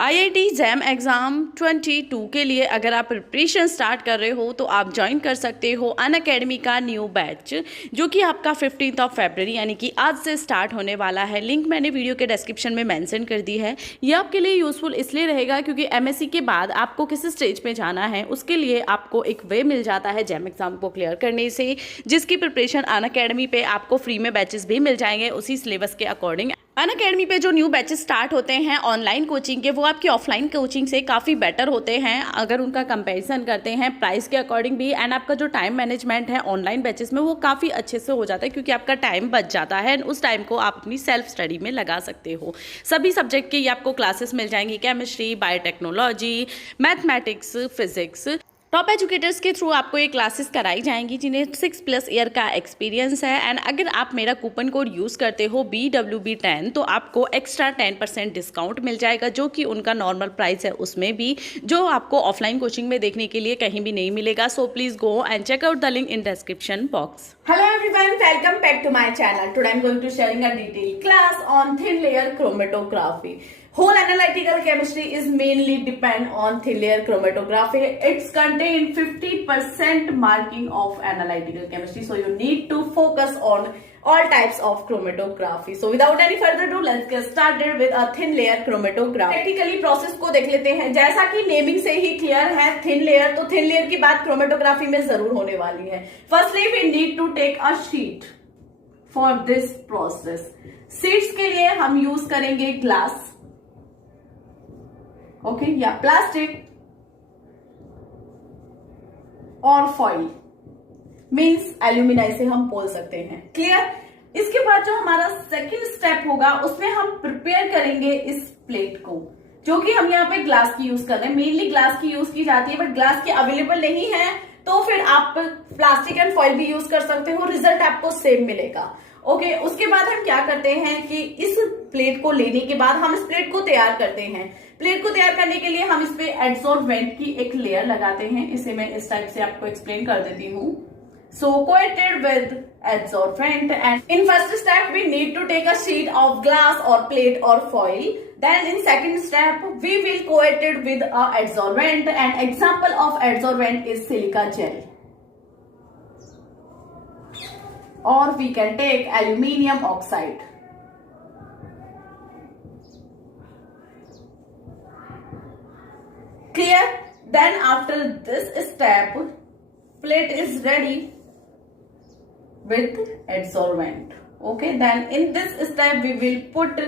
IIT jam exam 22 के लिए अगर आप प्रिपरेशन स्टार्ट कर रहे हो तो आप ज्वाइन कर सकते हो अनअकैडमी का न्यू बैच, जो कि आपका 15 फरवरी यानी कि आज से स्टार्ट होने वाला है। लिंक मैंने वीडियो के डिस्क्रिप्शन में मेंशन कर दी है। ये आपके लिए यूज़फुल इसलिए रहेगा क्योंकि एमएससी के बाद आपको किस स्टेज पे जाना है उसके लिए आपको एक वे मिल जाता है जैम एग्ज़ाम को क्लियर करने से, जिसकी प्रिपरेशन अनअकैडमी पे आपको फ्री में बैचेस भी मिल जाएंगे उसी सिलेबस के अकॉर्डिंग। अनअकैडमी पे जो न्यू बैचेस स्टार्ट होते हैं ऑनलाइन कोचिंग के, वो आपकी ऑफलाइन कोचिंग से काफ़ी बेटर होते हैं अगर उनका कंपैरिजन करते हैं प्राइस के अकॉर्डिंग भी। एंड आपका जो टाइम मैनेजमेंट है ऑनलाइन बैचेस में वो काफ़ी अच्छे से हो जाता है क्योंकि आपका टाइम बच जाता है एंड उस टाइम को आप अपनी सेल्फ स्टडी में लगा सकते हो। सभी सब्जेक्ट की ये आपको क्लासेस मिल जाएंगी, chemistry, biotechnology, mathematics, physics. Top educators के थ्रू आपको ये क्लासेस कराई जाएंगी जिन्हें 6+ ईयर का एक्सपीरियंस है। एंड अगर आप मेरा कूपन कोड यूज़ करते हो BWB10 तो आपको एक्स्ट्रा 10% डिस्काउंट मिल जाएगा, जो कि उनका नॉर्मल प्राइस है उसमें भी, जो आपको ऑफलाइन कोचिंग में देखने के लिए कहीं भी नहीं मिलेगा। So please go and check out the link in description box. Hello everyone, welcome back to my channel. Today I'm going to sharing a detailed class on thin layer chromatography. Whole analytical chemistry is mainly depend on thin layer chromatography. It's contain 50% marking of analytical chemistry, so you need to focus on all types of chromatography. So without any further ado, let's get started with a thin layer chromatography. Practically process को देख लेते हैं। जैसा कि naming से ही clear है thin layer, तो thin layer की बात chromatography में जरूर होने वाली है। Firstly, we need to take a sheet for this process. Sheets के लिए हम यूज करेंगे ग्लास, ओके, या प्लास्टिक और फॉइल, मीन्स एल्यूमिनाई से हम बोल सकते हैं। क्लियर? इसके बाद जो हमारा सेकंड स्टेप होगा उसमें हम प्रिपेयर करेंगे इस प्लेट को, जो कि हम यहाँ पे ग्लास की यूज कर रहे हैं। मेनली ग्लास की यूज की जाती है, बट ग्लास की अवेलेबल नहीं है तो फिर आप प्लास्टिक एंड फॉइल भी यूज कर सकते हो, रिजल्ट आपको सेम मिलेगा। ओके, उसके बाद हम क्या करते हैं कि इस प्लेट को लेने के बाद हम इस प्लेट को तैयार करते हैं। प्लेट को तैयार करने के लिए हम इस पे एडसोर्बेंट की एक लेयर लगाते हैं। इसे मैं इस टाइप से आपको एक्सप्लेन कर देती हूँ। So coated with adsorbent, and in first step we need to take a sheet of glass or plate or foil. Then in second step we will coat it with a adsorbent, and example of adsorbent is silica gel, or we can take aluminium oxide. Clear? Then after this step plate is ready with adsorbent. Okay, then in this step we will put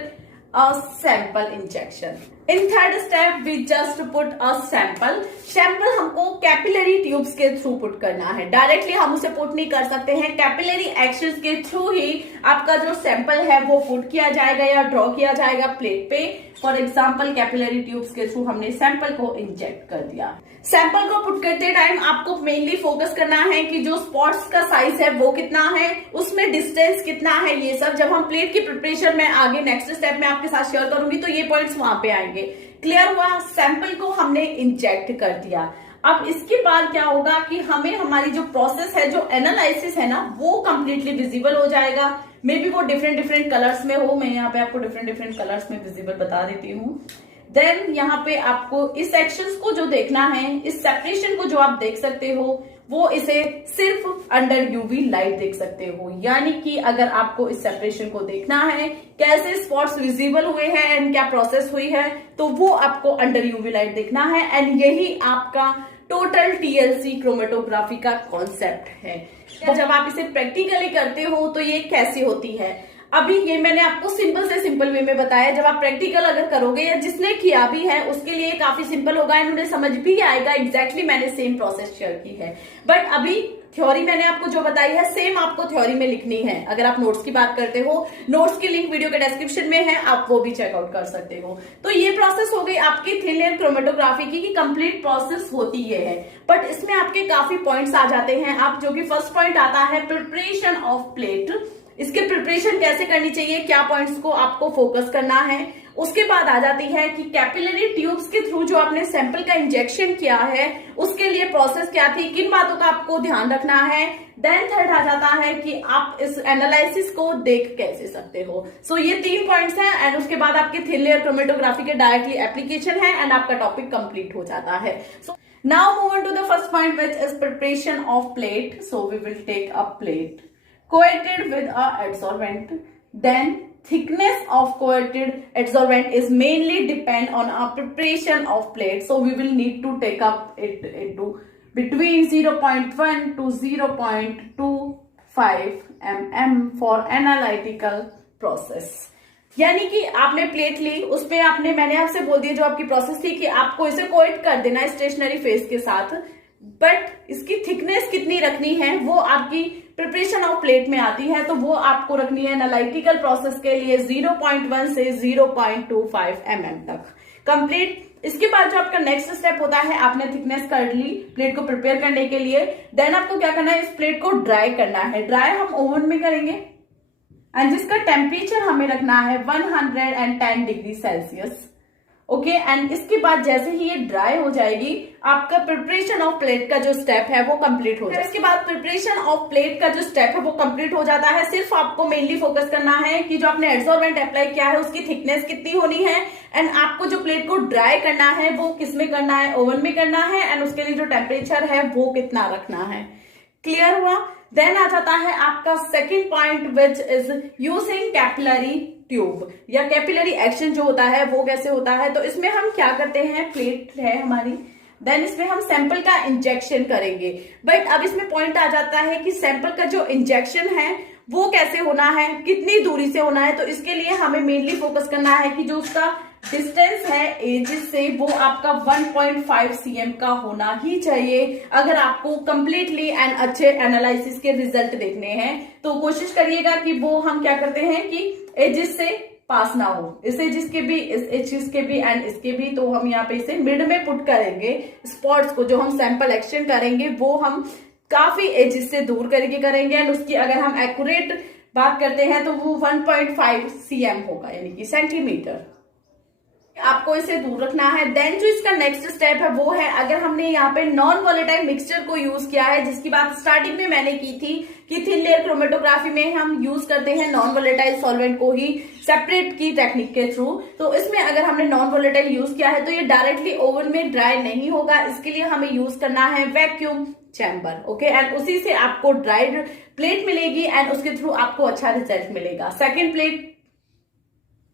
a sample injection. In third step we just put a sample. Sample हमको capillary tubes के through put करना है, directly हम उसे put नहीं कर सकते हैं। कैपिलरी एक्शंस के थ्रू ही आपका जो सैंपल है वो पुट किया जाएगा या ड्रॉ किया जाएगा प्लेट पे। फॉर एग्जाम्पल कैपिलरी ट्यूब्स के थ्रू हमने सैंपल को इंजेक्ट कर दिया। सैंपल को पुट करते टाइम आपको मेनली फोकस करना है कि जो स्पॉट्स का साइज है वो कितना है, उसमें डिस्टेंस कितना है। ये सब जब हम प्लेट की प्रिपरेशन में आगे नेक्स्ट स्टेप में आपके साथ शेयर करूंगी तो ये पॉइंट्स वहां पे आएंगे। क्लियर हुआ? सैंपल को हमने इंजेक्ट कर दिया। अब इसके बाद क्या होगा कि हमें हमारी जो प्रोसेस है, जो एनालिसिस है ना, वो कंप्लीटली विजिबल हो जाएगा। मे बी वो डिफरेंट कलर्स में हो, मैं यहाँ पे आपको डिफरेंट कलर्स में विजिबल बता देती हूँ। देन यहाँ पे आपको इस सेक्शंस को जो देखना है, इस सेपरेशन को जो आप देख सकते हो, वो इसे सिर्फ अंडर यूवी लाइट देख सकते हो। यानी कि अगर आपको इस सेपरेशन को देखना है, कैसे स्पॉट्स विजिबल हुए हैं एंड क्या प्रोसेस हुई है, तो वो आपको अंडर यूवी लाइट देखना है। एंड यही आपका टोटल TLC क्रोमेटोग्राफी का कॉन्सेप्ट है। जब आप इसे प्रैक्टिकली करते हो तो ये कैसी होती है, अभी ये मैंने आपको सिंपल से सिंपल वे में बताया। जब आप प्रैक्टिकल अगर करोगे या जिसने किया भी है उसके लिए काफी सिंपल होगा एंड उन्हें समझ भी आएगा। एग्जैक्टली मैंने सेम प्रोसेस शेयर की है, बट अभी थ्योरी मैंने आपको जो बताई है सेम आपको थ्योरी में लिखनी है। अगर आप नोट्स की बात करते हो, नोट्स की लिंक वीडियो के डिस्क्रिप्शन में है, आप वो भी चेकआउट कर सकते हो। तो ये प्रोसेस हो गई आपकी थिन लेयर क्रोमेटोग्राफी की कंप्लीट प्रोसेस होती ये है। बट इसमें आपके काफी पॉइंट्स आ जाते हैं। आप जो कि फर्स्ट पॉइंट आता है प्रिपरेशन ऑफ प्लेट, इसके प्रिपरेशन कैसे करनी चाहिए, क्या पॉइंट्स को आपको फोकस करना है, उसके बाद आ जाती है कि कैपिलरी ट्यूब्स के थ्रू जो आपने सैंपल का इंजेक्शन किया है उसके लिए प्रोसेस क्या थी, किन बातों का आपको ध्यान रखना है। देन थर्ड आ जाता है कि आप इस एनालिसिस को देख कैसे सकते हो। सो ये 3 पॉइंट्स हैं एंड उसके बाद आपके थिन लेयर क्रोमेटोग्राफी के डायरेक्टली एप्लीकेशन है एंड आपका टॉपिक कंप्लीट हो जाता है। So now move on to the first point which is preparation of plate. So we will take a plate coated with a adsorbent. Then thickness of coated adsorbent is mainly depend on our preparation of plate. So we will need to take up it into between 0.1 to 0.25 mm for analytical process. यानी कि आपने plate ली, उसपे आपने, मैंने आपसे बोल दिया जो आपकी प्रोसेस थी कि आपको इसे कोएट कर देना है स्टेशनरी फेस के साथ, बट इसकी थिकनेस कितनी रखनी है वो आपकी प्रिपरेशन ऑफ प्लेट में आती है। तो वो आपको रखनी है एनालिटिकल प्रोसेस के लिए 0.1 से 0.25 mm तक कंप्लीट। इसके बाद जो आपका नेक्स्ट स्टेप होता है, आपने थिकनेस कर ली प्लेट को प्रिपेयर करने के लिए, देन आपको क्या करना है, इस प्लेट को ड्राई करना है। ड्राई हम ओवन में करेंगे एंड जिसका टेम्परेचर हमें रखना है 110 डिग्री सेल्सियस। ओके एंड इसके बाद जैसे ही ये ड्राई हो जाएगी, आपका प्रिपरेशन ऑफ प्लेट का जो स्टेप है वो कंप्लीट हो जाएगा। इसके बाद प्रिपरेशन ऑफ प्लेट का जो स्टेप है वो कंप्लीट हो जाता है। सिर्फ आपको मेनली फोकस करना है कि जो आपने एडसॉर्बेंट अप्लाई किया है उसकी थिकनेस कितनी होनी है एंड आपको जो प्लेट को ड्राई करना है वो किस में करना है, ओवन में करना है एंड उसके लिए जो टेम्परेचर है वो कितना रखना है। क्लियर हुआ? देन आ जाता है आपका second point which is using capillary tube या कैपिलरी एक्शन जो होता है वो कैसे होता है। तो इसमें हम क्या करते हैं, प्लेट है हमारी, देन इसमें हम सैंपल का इंजेक्शन करेंगे। बट अब इसमें पॉइंट आ जाता है कि सैंपल का जो इंजेक्शन है वो कैसे होना है, कितनी दूरी से होना है। तो इसके लिए हमें मेनली फोकस करना है कि जो उसका डिस्टेंस है एजिस से वो आपका 1.5 cm का होना ही चाहिए अगर आपको कंप्लीटली एंड अच्छे एनालिसिस के रिजल्ट देखने हैं। तो कोशिश करिएगा कि वो हम क्या करते हैं कि एजिस से पास ना हो, इस एजिस के भी, इस एजिस के भी एंड इसके भी। तो हम यहाँ पे इसे मिड में पुट करेंगे। स्पॉट्स को जो हम सैंपल एक्सचेंज करेंगे वो हम काफी एजिस से दूर करके करेंगे एंड उसकी अगर हम एक्यूरेट बात करते हैं तो वो 1.5 cm होगा, यानी कि सेंटीमीटर। आपको इसे दूर रखना है। देन जो इसका नेक्स्ट स्टेप है वो है, अगर हमने यहाँ पे नॉन वॉलेटाइल मिक्सचर को यूज किया है, जिसकी बात स्टार्टिंग में मैंने की थी कि थिन लेयर क्रोमेटोग्राफी में हम यूज करते हैं नॉन वॉलेटाइल सॉल्वेंट को ही सेपरेट की टेक्निक के थ्रू। तो इसमें अगर हमने नॉन वॉलेटाइल यूज किया है तो ये डायरेक्टली ओवन में ड्राई नहीं होगा। इसके लिए हमें यूज करना है वैक्यूम चैम्बर। ओके एंड उसी से आपको ड्राइड प्लेट मिलेगी एंड उसके थ्रू आपको अच्छा रिजल्ट मिलेगा। Second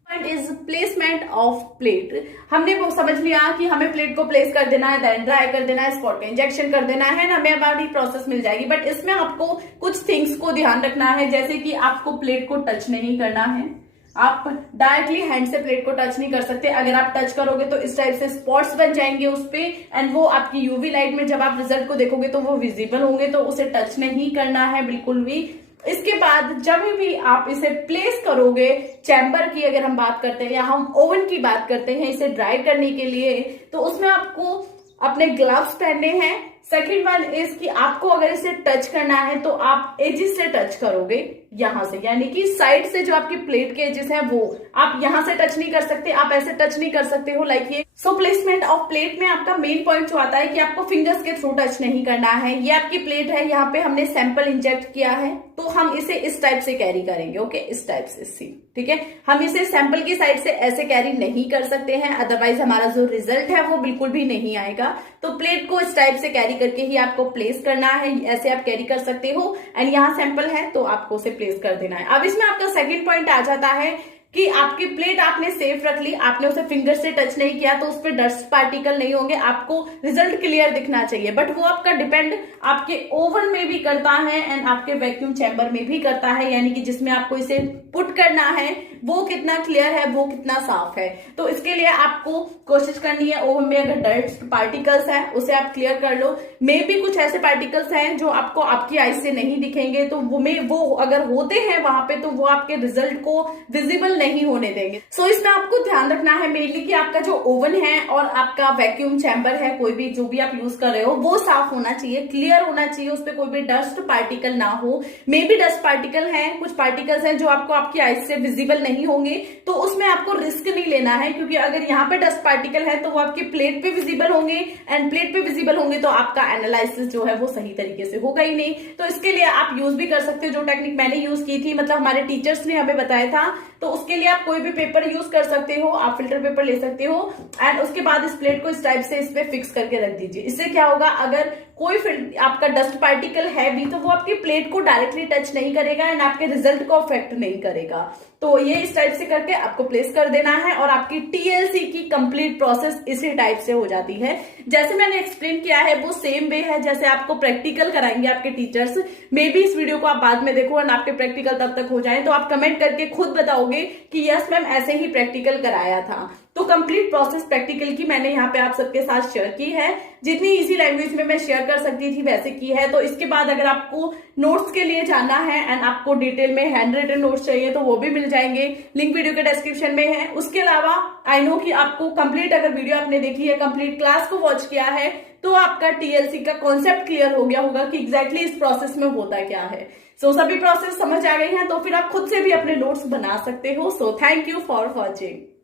point is placement of plate. हमने वो समझ लिया कि हमें प्लेट को प्लेस कर देना है, देन ड्राई कर देना है, स्पॉट का इंजेक्शन कर देना है, हमें हमारी प्रोसेस मिल जाएगी। बट इसमें आपको कुछ थिंग्स को ध्यान रखना है, जैसे कि आपको प्लेट को टच नहीं करना है। आप डायरेक्टली हैंड से प्लेट को टच नहीं कर सकते। अगर आप टच करोगे तो इस टाइप से स्पॉट्स बन जाएंगे उस पे एंड वो आपकी यूवी लाइट में जब आप रिजल्ट को देखोगे तो वो विजिबल होंगे। तो उसे टच नहीं करना है बिल्कुल भी। इसके बाद जब भी आप इसे प्लेस करोगे, चैम्बर की अगर हम बात करते हैं या हम ओवन की बात करते हैं इसे ड्राई करने के लिए, तो उसमें आपको अपने ग्लव्स पहनने हैं। सेकेंड वन इज कि आपको अगर इसे टच करना है तो आप एजिस से टच करोगे, यहां से, यानी कि साइड से जो आपकी प्लेट के एजिस है वो आप यहां से टच नहीं कर सकते, आप ऐसे टच नहीं कर सकते हो लाइक ये। सो प्लेसमेंट ऑफ प्लेट में आपका मेन पॉइंट जो आता है कि आपको फिंगर्स के थ्रू टच नहीं करना है। ये आपकी प्लेट है, यहाँ पे हमने सैंपल इंजेक्ट किया है तो हम इसे इस टाइप से कैरी करेंगे। ओके इस टाइप से, सी ठीक है। हम इसे सैंपल की साइड से ऐसे कैरी नहीं कर सकते हैं, अदरवाइज हमारा जो रिजल्ट है वो बिल्कुल भी नहीं आएगा। तो प्लेट को इस टाइप से कैरी करके ही आपको प्लेस करना है। ऐसे आप कैरी कर सकते हो एंड यहाँ सैंपल है तो आपको उसे प्लेस कर देना है। अब इसमें आपका सेकंड पॉइंट आ जाता है कि आपकी प्लेट आपने सेफ रख ली, आपने उसे फिंगर से टच नहीं किया तो उस पर डस्ट पार्टिकल नहीं होंगे, आपको रिजल्ट क्लियर दिखना चाहिए। बट वो आपका डिपेंड आपके ओवन में भी करता है एंड आपके वैक्यूम चैम्बर में भी करता है, यानी कि जिसमें आपको इसे पुट करना है वो कितना क्लियर है, वो कितना साफ है। तो इसके लिए आपको कोशिश करनी है ओवन में अगर डस्ट पार्टिकल्स है उसे आप क्लियर कर लो। मे भी कुछ ऐसे पार्टिकल्स हैं जो आपको आपकी आईज से नहीं दिखेंगे, तो वो अगर होते हैं वहां पे तो वो आपके रिजल्ट को विजिबल नहीं होने देंगे। सो इसमें आपको ध्यान रखना है मेनली कि आपका जो ओवन है और आपका वैक्यूम चैम्बर है, कोई भी जो भी आप यूज कर रहे हो वो साफ होना चाहिए, क्लियर होना चाहिए, उस पर कोई भी डस्ट पार्टिकल ना हो। मे बी डस्ट पार्टिकल है, कुछ पार्टिकल्स हैं जो आपको आपकी आईज से विजिबल नहीं होंगे, तो उसमें आपको रिस्क नहीं लेना है, क्योंकि अगर यहाँ पे डस्ट पार्टिकल है तो वो आपकी प्लेट पे विजिबल होंगे, एंड प्लेट पे विजिबल होंगे तो आपका एनालिसिस जो है वो सही तरीके से होगा ही नहीं। तो इसके लिए आप यूज भी कर सकते हो जो टेक्निक मैंने यूज की थी, मतलब हमारे टीचर्स ने हमें बताया था। तो उसके लिए आप कोई भी पेपर यूज कर सकते हो, आप फिल्टर पेपर ले सकते हो, एंड उसके बाद इस प्लेट को इस टाइप से इस पे फिक्स करके रख दीजिए। इससे क्या होगा, अगर कोई आपका डस्ट पार्टिकल है भी तो वो आपकी प्लेट को डायरेक्टली टच नहीं करेगा एंड आपके रिजल्ट को अफेक्ट नहीं करेगा। तो ये इस टाइप से करके आपको प्लेस कर देना है और आपकी टीएलसी की कंप्लीट प्रोसेस इसी टाइप से हो जाती है। जैसे मैंने एक्सप्लेन किया है वो सेम वे है जैसे आपको प्रैक्टिकल कराएंगे आपके टीचर्स। मे बी इस वीडियो को आप बाद में देखो एंड आपके प्रैक्टिकल तब तक हो जाए तो आप कमेंट करके खुद बताओगे कि यस मैम ऐसे ही प्रैक्टिकल कराया था। तो कंप्लीट प्रोसेस प्रैक्टिकल की मैंने यहाँ पे आप सबके साथ शेयर की है, जितनी इजी लैंग्वेज में मैं शेयर कर सकती थी वैसे की है। तो इसके बाद अगर आपको नोट्स के लिए जाना है एंड आपको डिटेल में हैंड रिटन नोट्स चाहिए तो वो भी मिल जाएंगे, लिंक वीडियो के डिस्क्रिप्शन में है। उसके अलावा आई नो कि आपको कंप्लीट अगर वीडियो आपने देखी है, कंप्लीट क्लास को वॉच किया है, तो आपका टीएलसी का कॉन्सेप्ट क्लियर हो गया होगा कि एग्जैक्टली इस प्रोसेस में होता क्या है। सो सभी प्रोसेस समझ आ गई हैं तो फिर आप खुद से भी अपने नोट्स बना सकते हो। So thank you for watching.